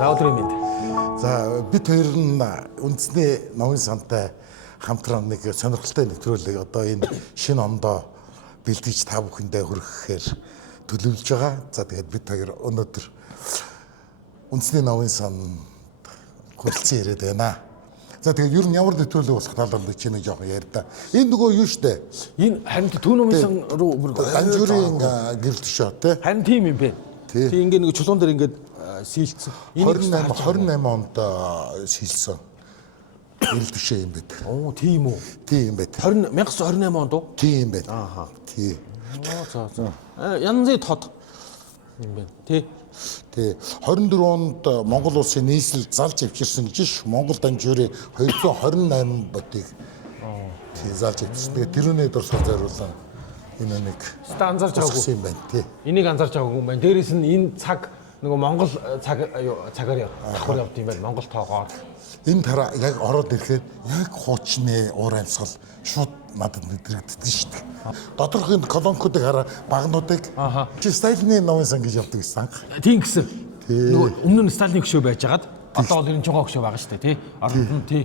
За өдрийн мэнд. За бид хоёр нь үндэсний номын сантай хамтран нэг сонирхолтой нэвтрүүлэг одоо энэ шинэ ондоо бэлтгэж та бүхэндээ хүргэхээр төлөвлөж байгаа. За тэгээд бид хоёр өнөөдөр үндэсний номын сан хүрэлцэн ирээд байна. За тэгээд ер нь ямар нэвтрүүлэг болох талаар чи нэг жоохон ярьда. Энэ нөгөө юу штэ? Энэ харин төв номын сан руу Данжурын гэрэл төшөө тий. харин тийм юм бэ. Тийм ингээ нэг чулуун дээр ингээд сийлцсэн. 28 онд сийлсэн. Гэрэл төшөө юм бэ. Оо тийм үү. Тийм юм бэ. 1928 онд уу? Тийм бэ. Ааха. Тий. За. Янзын тод юм байна. Тий. Тий. 24 онд Монгол улсын нийслэл залж авчирсан жиш Монгол Данжурын 228 бодыг тий залж авчирсан. Тэгээд тэрүүний дурсгал зориулсан энэ нэг анзаарч байгаагүй юм байна тий. Энийг анзаарч байгаагүй юм байна. Дээрээс нь энэ цаг нөгөө Монгол цагаар давхар явд юм байна. Монгол тоогоор. Энэ тараа яг ороод ирэхэд яг хуучны уур амьсгал шууд надад мэдрэгддэг шүү дээ. Доторх энэ колонкуудыг хараа багнуудыг чи Сталины номын сан гэж явдаг гэсэн. Тийм гэсэн. Нөгөө өмнө нь Сталины хөшөө байжгаад одоо бол 96 хөшөө байгаа шүү дээ тий. Орнд нь тий.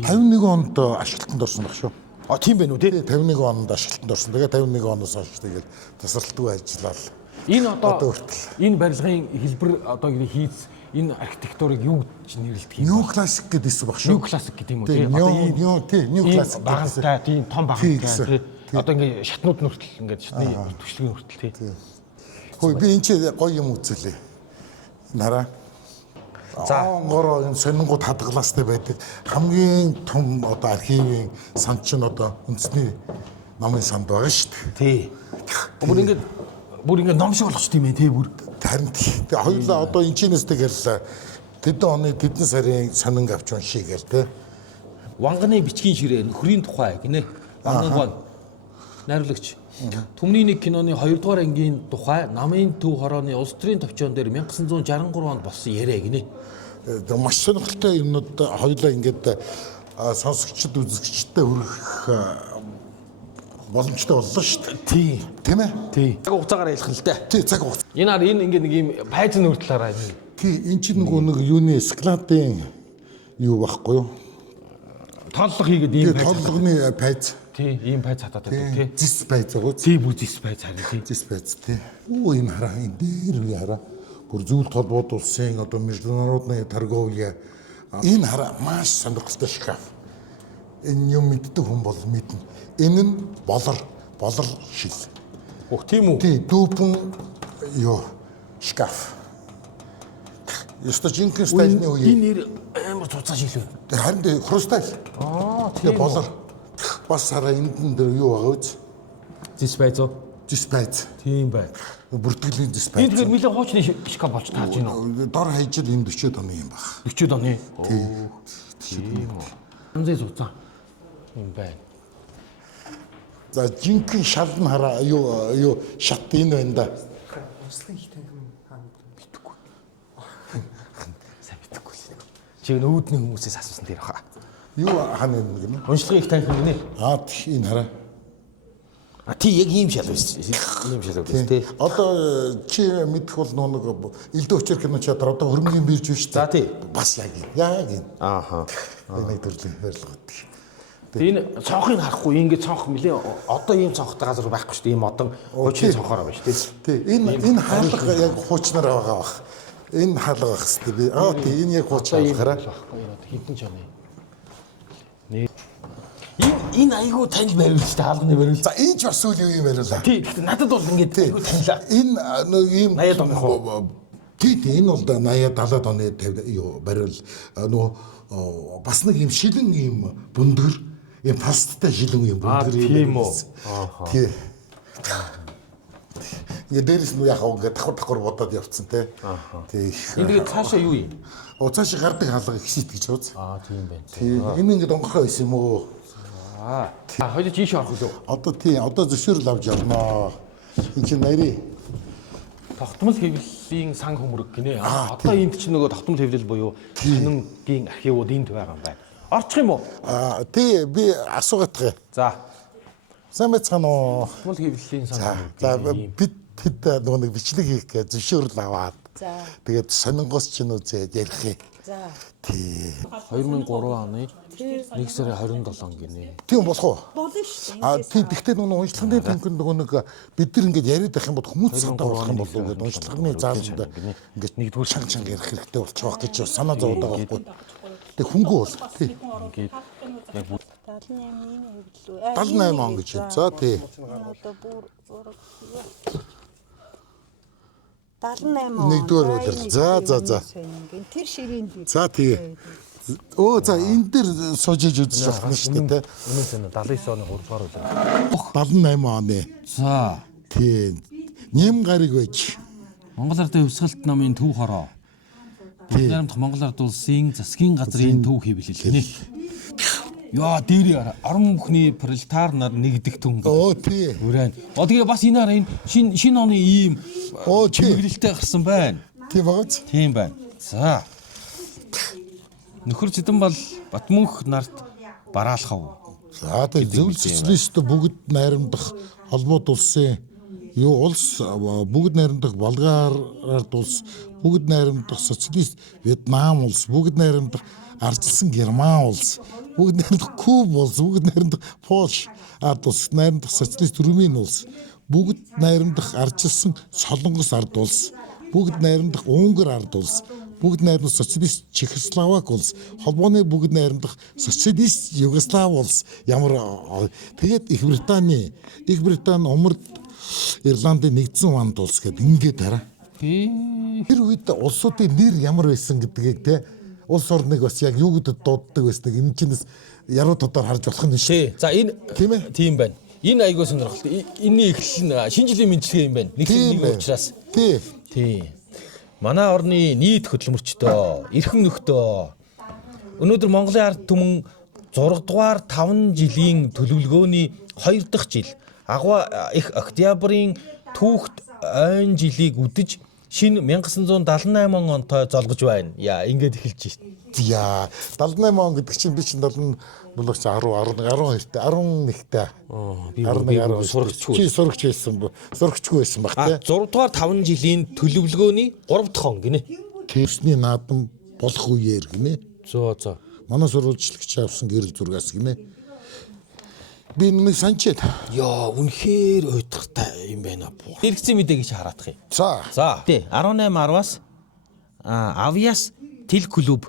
51 онд ашиглалтанд орсон баг шүү. А тийм байх уу тий. 51 онд ашиглалтанд орсон. Тэгээ 51 оноос хойш тэгээд тасралтгүй ажиллаад. Энэ одоо энэ барилгын хэлбэр одоо хийц энэ архитектурыг юу гэж нэрлэдэг юм? Нью классик гэдээсэн баг шүү. Нью классик гэдэг юм уу тий? Одоо нью классик багантай тийм том багантай тий. Одоо ингээ шатнууд нүртэл ингээ шатны түвшлэгийн нүртэл тий. Хөөе би энэ чи гоё юм үзүүлээ. Нараа. За гоороо энэ сонингууд хадгалаастай байдаг. Хамгийн том одоо архивын сан чинь одоо үндэсний номын санд байгаа шүү дээ. Тий. Бүр ингээ ном шиг болгоч тийм ээ тий бүр. Харин тэгээ хоёулаа одоо энэ чинээстэй гэлээ. Тэдэн оны тэдэн сарын сонинг авч уншия гээл те. Ванганы бичгийн ширээ нөхрийн тухай гинэ. Ванган найруулагч. Түмний нэг киноны 2 дугаар ангийн тухай намын төв хорооны улс төрийн товчоон дээр 1963 онд болсон яриа гинэ. Маш сонирхолтой юмнууд хоёулаа ингээд сонсогчд үзэгчдэд хүргэх боломжтой боллоо шүү дээ. Тий. Тийм ээ? Тий. Цаг хугацаагаар ялах л дээ. Тий, цаг хугацаа. Энэ ингээ нэг юм пайзын хүртэлээрээ. Тий, энэ чинь нөгөө нэг юуны складын юу байхгүй юу? Тооллого хийгээд ийм пайз. Тооллогын пайз. Тий, ийм пайз хатаад байдаг тий. Зис пайз байгаа. Тий, бүр зис пайз харин тий. Зис пайз тий. Оо энэ хараа энэ дээр үе хараа. Бүр зөвлөлт холбоод улсын одоо международный торговля энэ хараа маш сонирхолтой шкаф. Энэ юм мэддэг хүн бол мэднэ. Энэ нь болор шил. Ох тийм үү? Тий, дүүпэн юу шкаф. Ёстой жинхэнэ стайлны үе. Энэ нэр амар цуцаа шил үү? Харин хрусталь. Тийм болор. Бас хараа энд дээр юу байгаа үз? Зис байз уу? Зис байз. Тийм бай. Бүртгэлийн зис байз. Энэ тэгэхээр нэлээд хуучны шкаф болж тааж байна уу? Дор хайжил энэ 40 оны юм баг. 40 оны. Тийм. Анзээ цуцаа. Юм байна. За жинхэнэ шал нь хараа юу шат энэ байна да. Уншлахын их танхим мэдхгүй. Сайн мэдхгүй л. Чи өөдний хүмүүсээс асуусан дээр хаа. Юу хаана юм гэнэ? Уншлагын их танхим гинэ. Энэ хараа. Тий яг ийм шал байсан. Ийм шал байсан тий. Одоо чи мэдэх бол нэг элдв өчр кино чадвар одоо хөрмгийн бирж биш үү? За тий. Бас яг энэ. Ааха. Энэ төрлийн хайрлага. Энэ цонхыг харахгүй ингээд цонх нэлээ одоо ийм цонхтой газар байхгүй шүү дээ. Ийм модон хуучны цонхоор байна шүү дээ. Тий. Энэ хаалга яг хуучнаар байгаа бах. Энэ хаалга байх хэвээр би. Тий энэ яг хууч хараа. Хитэн ч юм. Энэ айгуу танил бариулж та хаалганы бариул. За энэ ч бас сүүлийн үеийн бариулаа. Тий. Гэхдээ надад бол ингээд айгуу танилаа. Энэ ийм 80-аад оны хоо. Тий энэ бол 80-70-аад оны юу бариул нөгөө бас нэг ийм шилэн ийм бүндгэр ийм пасттай шилэн ийм бүндгэр тийм үү. Тий. Ингээ дээрс нь яхаа ингээ давхар бодоод явцсан те. Тий. Энэ тэгээд цаашаа юу юм? Цаашаа гардаг хаалга ихсэт гэж үз. Тийм байна. Тий. Энэ ингээ донгохоо байсан юм уу? Хоёул жииш орох үү? Одоо тий. Одоо зөвшөөрөл авч явнаа. Энэ чинь нарийн тогтмол хэвлэлийн сан хөмрөг гинэ. Одоо энд чинь нөгөө тогтмол хэвлэл буюу сонингийн архивууд энд байгаа юм байна. Орчих юм уу? Тий би асуугаатах. За. Сайн байцгаана уу? Тогтмол хэвлэлийн сан. За бид хэд нөгөө нэг бичлэг хийх гэж зөвшөөрөл аваад За. Тэгээд сонингоос ч үзээд ярих. За. Тий. 2003 оны 1 сарын 27 гинэ. Тийм болох уу? Болно шүү дээ. А тийм гэхдээ нөгөө уншлагын тэнхимд нөгөө нэг бид нар ингээд яриад байх юм бол хүмүүс садаа болох юм болов уу гэдэг уншлагын зааланд ингээд нэгдүгээр шанг ярих хэрэгтэй болчих гэж санаа зовоод байгаа байхгүй. Тэг хөнгөө бол тий. Ингээд яг 78-ийн хэвлүү. 78 он гэж. За тий. Одоо бүр зураг. 78 он. Нэгдүгээр удирдал. За. Тэр ширийн дээр. За тий. Оо за энэ дээр сууж иж үзэж болох нь шүү дээ. үнэн сайн 79 оны 3 дугаар үлээ. 78 оны. За. Тий. Нэм гариг байж. Монгол Ардын Хувьсгалт намын төв хороо. Нарамдах Монгол Ард улсын засгийн газрын төв хэвлэл гинэ. Яа дээр 10 бүхний пролетар нар нэгдэх түн. Оо тий. Үрэн. Тэгээ бас энэ хараа энэ шинэ оны ийм Оо тий. чиглэлтэй гарсан байна. Тийм багц. Тийм байна. За. Нөхөр Зэдэн бол Батмөнх нарт бараалхав. За тий зөвл социалист бүгд найрамдах холбоот улсын улс бүгд найрамдах Болгар ард улс бүгд найрамдах социалист Вьетнам улс бүгд найрамдах ардчилсан Герман улс бүгд найрамдах Куб улс бүгд найрамдах Польш ард улс найрамдах социалист Румын улс бүгд найрамдах ардчилсан Солонгос ард улс бүгд найрамдах Унгар ард улс бүгд найрамдах социалист Чехословак улс холбооны бүгд найрамдах социалист Югослав улс ямар тэгээд Их Британи Умард Ирландын нэгдсэн ванд улс гэдэг ингээд хараа. Тэр үед улсуудын нэр ямар байсан гэдгийг те улс орныг бас яг юу гэдд дууддаг байсныг энэ чинээс яруу тодор харж болох нь шүү. За энэ Тийм ээ? Тийм байна. Энэ айгуу сонирхолтой. Энэний эхлэл нь шинэ жилийн мэдлэгээ юм байна. Нэг учраас. Тий. Тийм. Манай орны нийт хөдөлмөрчдөө, эрхэм нөхдөө өнөөдөр Монголын ард түмэн 6 дугаар 5 жилийн төлөвлөгөөний 2 дахь жил агуу их октябрийн түүхт ойн жилийг үдэж шинэ 1978 онтой золгож байна. Яа, ингэж эхэлж байна. Яа, 78 он гэдэг чинь би чинь 70 булаач 10 11-тэй 11-тэй сурагчгүй. Чи сурагч байсан баг те. 6 дугаар 5 жилийн төлөвлөгөөний 3 дахь он гинэ. Тэрсний наадам болох үеэр гинэ. За. Манай сурвалжлагч авсан гэрэл зургаас гинэ. Би нэг санчээд. Яа, үнэхээр уйдгартай юм байна. Хэрэгцээ мэдээ гэж хараадах юм. За. Тэ 18-10-аас Авиас Тэл клуб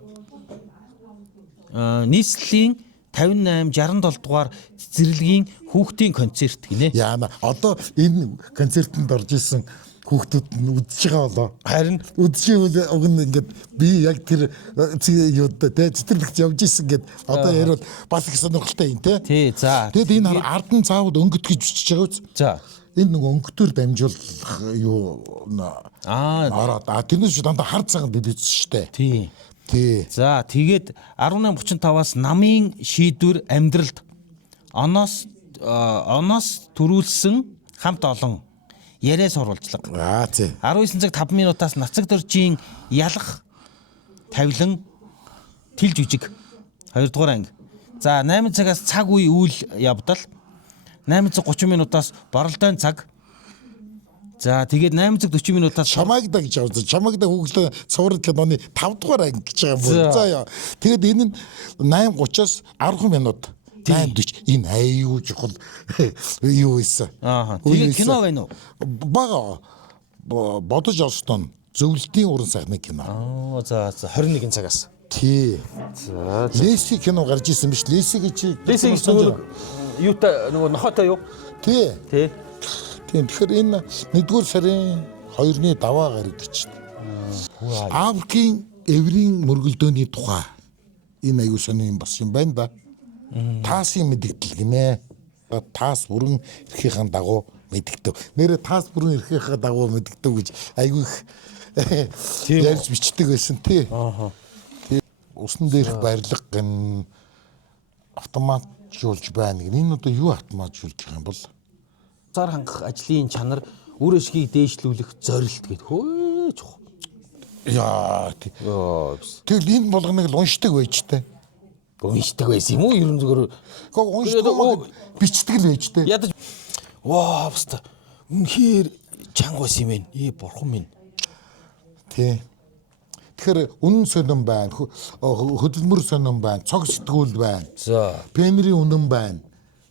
нийслэлийн 58-67 дугаар цэцэрлэгийн хүүхдийн концерт гинэ. Яана одоо энэ концертанд орж исэн хүүхдүүд нь үдчихэж байгаа болоо. Харин Үдчихвэл уг нь ингээд би яг тэр юуд те цэцэрлэгч явж исэн гэд одоо ярил бас их сонирхолтой юм те. тий, за. Тэгэд энэ ард нь заавал өнгөт гэж бичиж байгаа үз. За. Энэ нэг өнгөтөр дамжуулах юу ороод тэрнээс дандаа хар цагаан дэлгэц штэ. Тий. Тий. За, тэгээд 1835-аас намын шийдвэр амьдралд оноос төрүүлсэн хамт олон яриа сурвалжлага. Тий. 19 цаг 5 минутаас нацаг доржийн ялах тавилан тэл жүжиг 2 дугаар анги. За 8 цагаас цаг үе үйл явдал 8 цаг 30 минутаас боролдойн цаг. За тэгээд 8 цаг 40 минутаас Шамагда гэж авсан. Шамагда хүүхлээ цуврал киноны 5 дугаар анги гэж байгаа юм. За яа. Тэгээд энэ нь 8:30-аас 10 минут. 8:40 энэ аюу чухал юу ийсэн. Тэгээд кино байна уу? Бага бодож олсон зөвлөлтийн уран сайхны кино. За 21 цагаас. Тий. За Леси кино гарч исэн биш. Леси гэж юутай нөгөө нохотой юу? Тий. Тий. Тэгэхээр энэ 1-р сарын 2-ны даваа гарагдчих. Африкийн эврийн мөргөлдөөний тухай энэ аюу сони юм бас юм байна да. Таасын мэдэгдэл гинэ. Таас бүрэн эрхийнхэн дагуу мэдэгдэв. Нэрэ таас бүрэн эрхийнхээ дагуу мэдэгдэв гэж аюу их ярьж бичдэг байсан тий. Усан дээрх барилга гэн автоматжуулж байна гэн. Энэ одоо юу автоматжуулж байгаа юм бол? Цаар хангах ажлын чанар үр ашгийг дээшлүүлэх зорилт гэдэг хөөж. Яа. Тэгэл энэ болгоныг л уншдаг байж тээ. Уншдаг байсан юм уу? Ерөн зүгээр уншдаг бичдэг л байж тээ. Ядаж ваа баста үнэхээр чанга байсан юм байна. Бурхан минь. Тий. Тэгэхээр үнэн сонирн байна. Хөдөлмөр сонирн байна. Цог сэтгүүл байна. За. Пенрийн үнэн байна.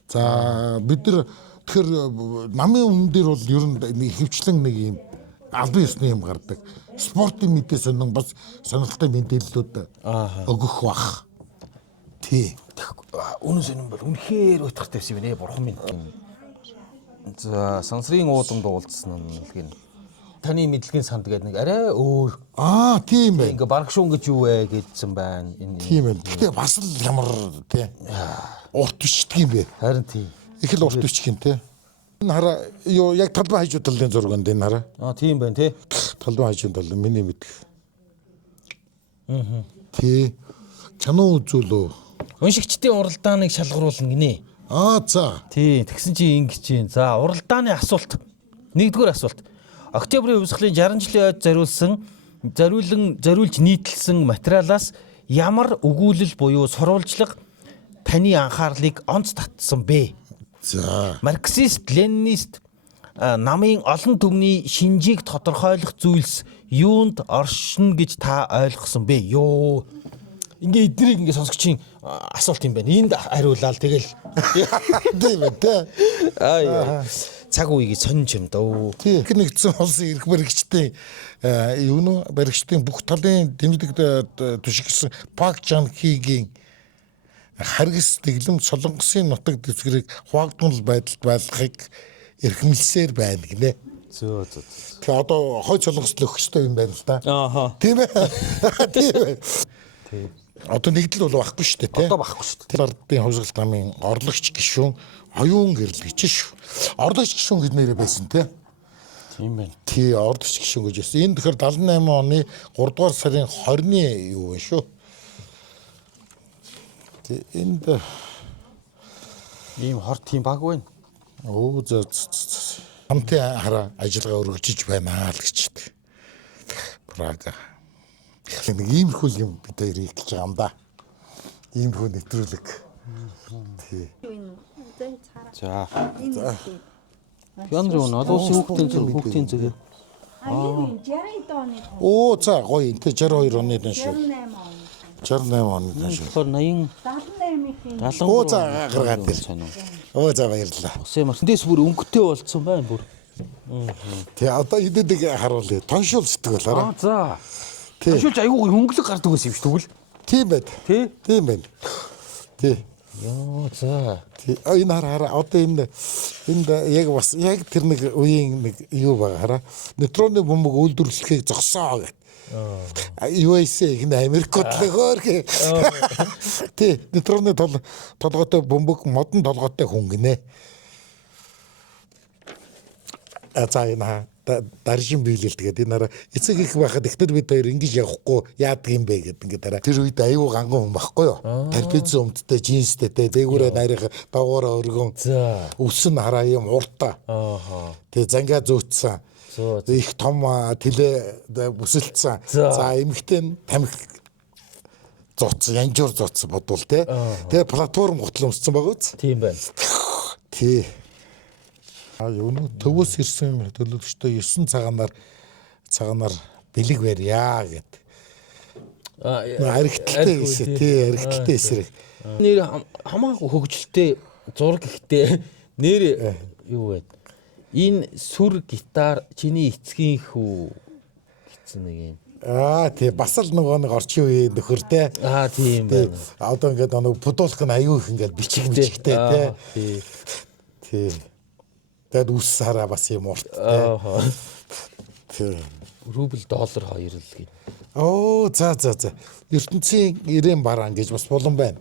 За бид нар тэгэхээр намын үнэн дээр бол ер нь ихэвчлэн нэг юм албан ёсны юм гардаг. Спортын мэдээ сонирн бас сонирхолтой мэдээллүүд өгөх бах. Тий. Үнэн сонирн бол үнэхээр уйтгартай байсан юм нэ бурхан минь. За сансрын уудамд уулзсан нь нэг таны мэдлэгийн санд гэдэг нэг арай өөр. Тийм байна. Ингээ барагшуун гэж юу вэ гэдсэн байна. Тийм байна. Гэтэ бас л ямар тий. Урт бичдэг юм бэ. Харин тийм. Их л урт бичдэг юм тий. Энэ хараа юу яг талбай хажуу талын зурганд энэ хараа. Тийм байна тий. Талбай хажуу тал миний мэдх. Тий. Чануу үзүүлөө. Уншигчдын уралдааныг шалгаруулна гинэ. За. Тий, тэгсэн чи ингэ чинь. За, уралдааны асуулт. Нэгдүгээр асуулт. Октябрийн хувьсгалын 60 жилийн ойд зориулж нийтэлсэн материалаас ямар өгүүлэл буюу сурвалжлага таны анхаарлыг онц татсан бэ? За. Марксист, ленинист намын олон түвний шинжийг тодорхойлох зүйлс юунд оршино гэж та ойлгосон бэ? Ёо. Ингээ эднийг ингээ сонсогчийн асуулт юм байна. Энд хариулаад тэгэл. Тийм үү? Цаг үеийг сонж юм дөө. Тийм. Нэгдсэн улсын эрх баригчдын баригчдын бүх талын тэмдэг түшигсэн Пак Жан Хигийн харгас дэглэм Солонгосын нутаг дэвсгэрийг хуваагдмал байдалд байлгахыг эрхэмлсээр байна гинэ. Зөө. Тэгээ одоо хойд Солонгост л өгөх ёстой юм байна л да. Тийм ээ. Тийм ээ. Тийм. Одоо нэгдэл бол байхгүй шүү дээ, тийм. Одоо байхгүй шүү дээ. Тэр ардын хувьсгалт намын орлогч гишүүн оюун гэрэл гэж шүү. Орлогч гишүүн гэж нэрээ байсан, тийм. Тийм байна. Тий, орлогч гишүүн гэж байсан. Энэ тэгэхээр 78 оны 3 дугаар сарын 20-ны юу вэ шүү. Тий, энд ийм хор тийм баг байна. Хамтын хараа ажиллагаа өргөжж байна л гэж. Прага. Нэг иймэрхүү юм бид хоёр хийх гэж байгаа юм да. Иймэрхүү нэвтрүүлэг. Тий. За. Пионер нь олон улсын хүүхдийн зэрэг. Аян 60 оны. За гоё энэ 62 оны дан шүү. 68 оны дан шүү. Тэгэхээр 78-ийн. За гаргаад ир. За баярлалаа. Усын Мерседес бүр өнгөтэй болцсон байна бүр. Тий одоо эдэдэг харуулъя. Тоншуул сэтгэлээрээ. За. Ташуулж аягүй хөнгөлөг гардаг байсан юм шүү тэгвэл. Тийм байд. Тийм байна. Тий. Яа за. Тий. Энэ хараа одоо энд яг бас яг тэр нэг үеийн нэг юу байгаа хараа. Нейтроны бомбог үйлдвэрлэхийг зогсоо гэх. USA их Америкт л хөөх. Тий. Нейтроны толгойтой бомбог модон толгойтой хүн гинэ. За энэ даршин биелэл тэгээд энэ эцэг их байхад ихтер бид хоёр ингэж явахгүй яадаг юм бэ гэдэг ингээд дараа тэр үед аюу ганган хүн байхгүй юу тарпиц өмдтэй джинстэй дээгүүрээ нарийнх доогоороо өргөн өсөн хараа юм уртаа тэгээд зангаа зөөцсөн их том тэлээ бүсэлцсэн за эмхтэн тамхи зооцсон янжуур зооцсон бодвол тэгээд платформ гутал өмссөн байгаа үз тийм байна тий төвөөс ирсэн төлөвлөгчтэй 9 цагаанаар бэлэг барья гэд. Аригталтай гэсэн тий аригталтай эсрэг. Нэр хамаагүй хөгжилтэй зураг ихтэй нэр юу вэ? Энэ сүр гитар чиний эцгийн хүү гэсэн нэг юм. Тий бас л нөгөө нэг орчин үеийн нөхөр те. Тийм байна. Одоо ингээд нэг будуулах нь аюу их ингээд бичигтэй тий. Тий. Тэгэд үс хараа бас юм урт. Рубль доллар хоёр л гин. За. ертөнцийн ирээн бараан гэж бас болон байна.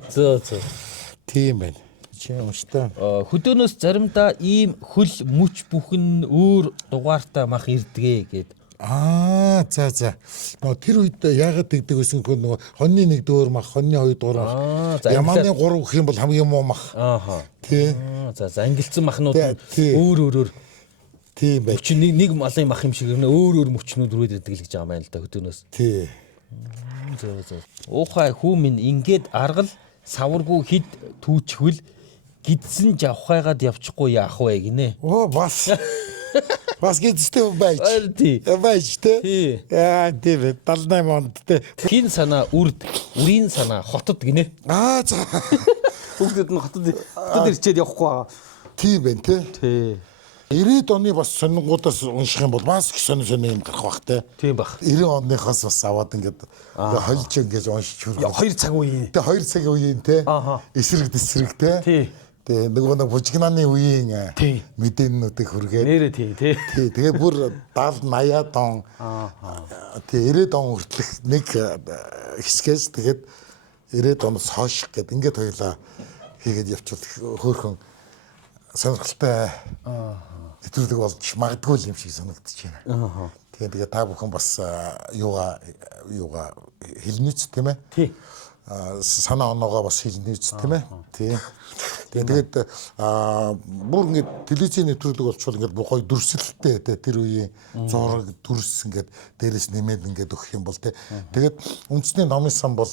Тийм байна. Чи юмштай. Хөдөөнөөс заримдаа ийм хөл мүч бүхэн өөр дугаартай мах ирдгээ гэд. За. Тэр үед яагаад тэгдэг байсан гэвэл нөгөө хоньны 1 дугаар мах, хоньны 2 дугаар мах. Ямааны 3 гэх юм бол хамгийн муу мах. Тий. За ангилцсан махнууд өөр. Тийм бай. Нэг малын мах юм шиг өөр мөчнүүд рүү ирдэг л гэж байгаа юм байна л да хөдөөнөөс. Тий. Уухай хүү минь ингээд аргал саваргүй хид түүчхвэл гидсэн жавхайгаад явчихгүй яах вэ гинэ. Бас Бас гэжтэй байж. Тий. Байж тэ. Тий. Яа тийм 78 онд тэ. Хин санаа үрийн санаа хотод гинэ. За. Бүгдэд нь хотод ирчээд явахгүй байгаа. Тийм байна тэ. Тий. 90-ад оны бас сонингуудаас унших юм бол бас их сони юм гарах бах те. Тийм бах. 90 оныхоос бас аваад ингээд холж ингэж уншиж хөргөө. 2 цаг үеийн. Тэгээ 2 цагийн үеийн те. Эсрэг дэсрэг те. Тий. Тэгээ нөгөө нэг бужигнааны үеийн Тий. мэдээнүүдийг хүргээд. Нэрэ тий. Тий. Тэгээ бүр 70 80 он. Тий 90 он хүртэлх нэг хэсгээс тэгээд 90 оноос хойш гэд ингээд хоёлаа хийгээд явчихвал хөөхөн сонирхолтой нэвтрүүлэг болж магадгүй юм шиг санагдаж байна. Тэгээ та бүхэн бас юугаа хэлнийч тийм ээ. Тий. Санаа оноогоо бас хэлнийч тийм ээ. Тий. Тэгээд бүр ингээд телевизийн нэвтрүүлэг болчихвол ингээд гоё дүрсэлттэй тэр үеийн зураг дүрс ингээд дээрээс нэмээд ингээд өгөх юм бол тий. Тэгээд үндэсний номын сан бол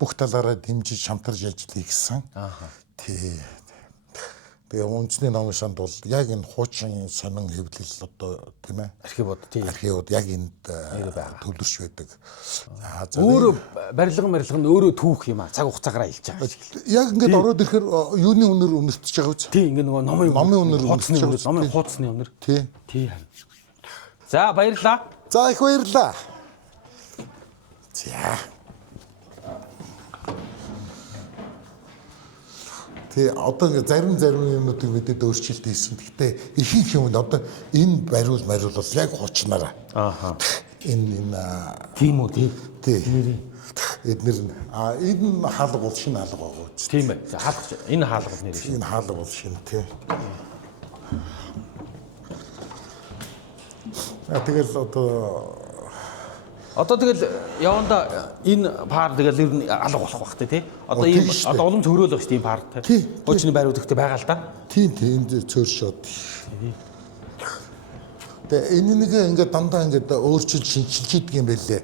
бүх талаараа дэмжиж шамтарж ажиллая гэсэн. Тий. Тэгээ үндэсний номын санд бол яг энэ хуучин сонин хэвлэл одоо тийм ээ Архивууд тий. архивууд яг энд төвлөрч байдаг. Өөрөө барилга нь өөрөө түүх юм аа. Цаг хугацаагаар аялж байгаа. Яг ингээд ороод ирэхээр юуны үнээр үнэртэж байгаа үз. Тий ингээ нөгөө номын үнэр хуудасны үнэртэж үнэр, номын хуудасны үнэр. Тий. Тий. За баярлаа. За их баярлаа. За. Тэгээ одоо ингээ зарим юмнуудыг мэдээд өөрчлөлт хийсэн. Гэхдээ ихэнх юмд одоо энэ бариул бол яг хуучнараа. Энэ Тийм үү тий. тий. Эднэр энэ хаалга бол шинэ хаалга байгаа үст. Тийм бай. За хаалга. Энэ хаалга нэр шиг. Энэ хаалга бол шинэ тий. Тэгэл Одоо тэгэл яванда энэ пар тэгэл ер нь алга болох бах тий. Одоо ийм одоо улам цөөрөөл байх шүү дээ ийм пар тий. Хуучны байр үүдэгтэй байгаа л да. Тийм энд цөөршөөд. Тэгээ энэ нэг ингээд дандаа ингээд өөрчилж шинжилж идэг юм байлээ.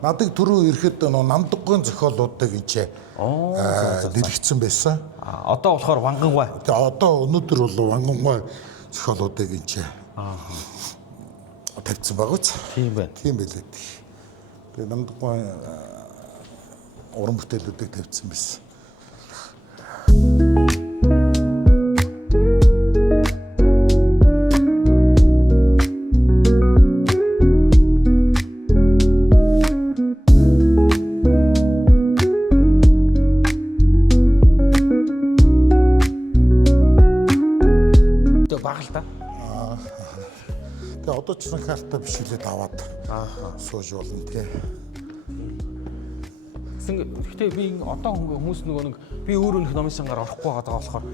Надад түрүү ирэхэд намдаггүйн зохиолуудыг энэ дэлгэцсэн байсан. Одоо болохоор вангангүй. Тэгээ одоо өнөөдөр бол вангангүй зохиолуудыг энэ тавьсан байгаа үст. Тийм байна. Тийм байлээ. Тэгээ намдаггүй уран бүтээлүүдийг тавьсан байсан. Тэгээ одоо ч карта бишүүлээд аваад сууж болно тий. Гэхдээ би одоо хүмүүс нөгөө нэг би өөрөө нэг номын сангаар орохгүй байгаа болохоор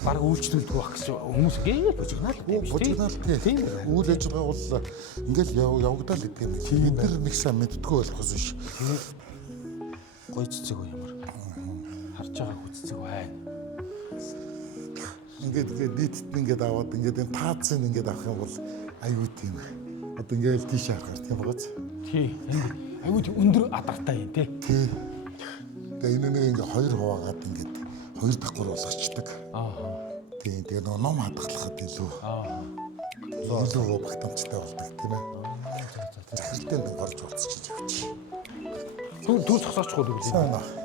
баг үйлчлүүлдэг байх гэж хүмүүс гээ бужигнаал тийм үйл ажиллагаа бол ингээл явагдал идэг юм. Бид нар нэг сайн мэддэггүй болохоос биш. Гой цэцэг үү ямар харж байгаа хүццэг байна. Ингээд нийтэд ингээд аваад ингээд энэ таацыг ингээд авах юм бол аюу тийм. Одоо ингээд тийш харах тийм багц. Тий. Аюу өндөр адартай юм тий. Тий. Тэгээ энэ нэг ингээд хоёр хуваагаад ингээд хоёр давхар болгочдөг. Тий. Тэгээ нөгөө ном хадгалахад илүү. Илүү багтамжтай болдог тийм ээ. Захиралтай нэг орж уулзчих гэж явчих. Түр зогсоочихгүй үү?